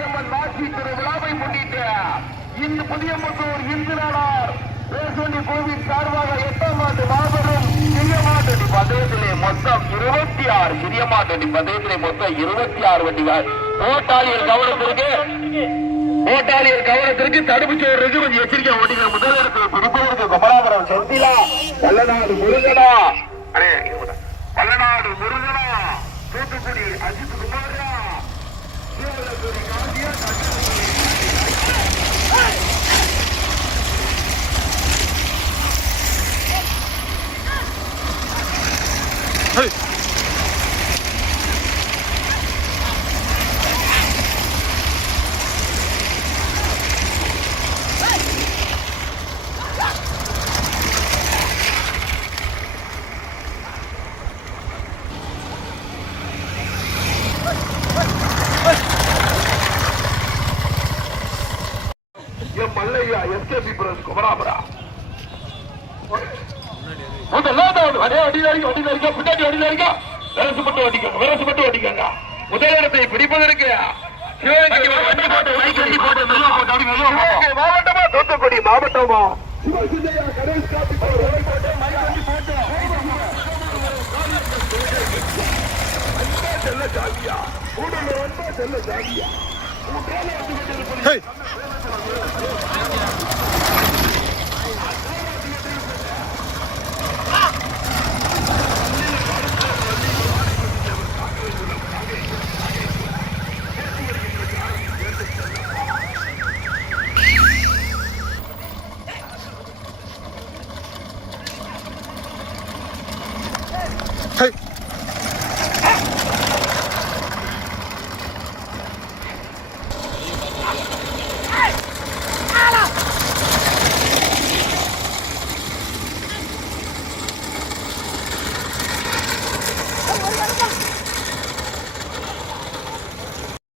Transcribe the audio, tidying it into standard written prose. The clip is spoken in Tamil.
மாரியம்மன் மாசி திருவிழாவை முன்னிட்டு இந்த புதியமுத்தூர் இந்து நாடார் பேசுவண்டி கோவில் சார்பாக 8ஆம் ஆண்டு மாபெரும் சிறிய மாட்டடி பந்தயத்திலே மொத்தம் 26 சிறிய மாட்டடி பந்தயத்திலே மொத்தம் 26 வண்டிகள். ஓட்டாளியர் கவனத்திற்கு தடுப்புச்சோறு கொஞ்சம் எச்சரிக்கை ஓட்டிகள். முதலிடத்தில் திருப்பூருக்கு கமலாபுரம் செந்திலா, வல்லநாடு முருகனா, தூத்துக்குடி அஜித் குமாரா, சீவலகுடி காந்தியா, மல்லையா எஸ்கேபி பிரஸ் குமராபுரா முதலிடத்தை பிடிப்பதற்கு மாவட்டமா தூத்துக்குடி மாவட்டமா செல்ல ஜாதியா செல்ல ஜாதியா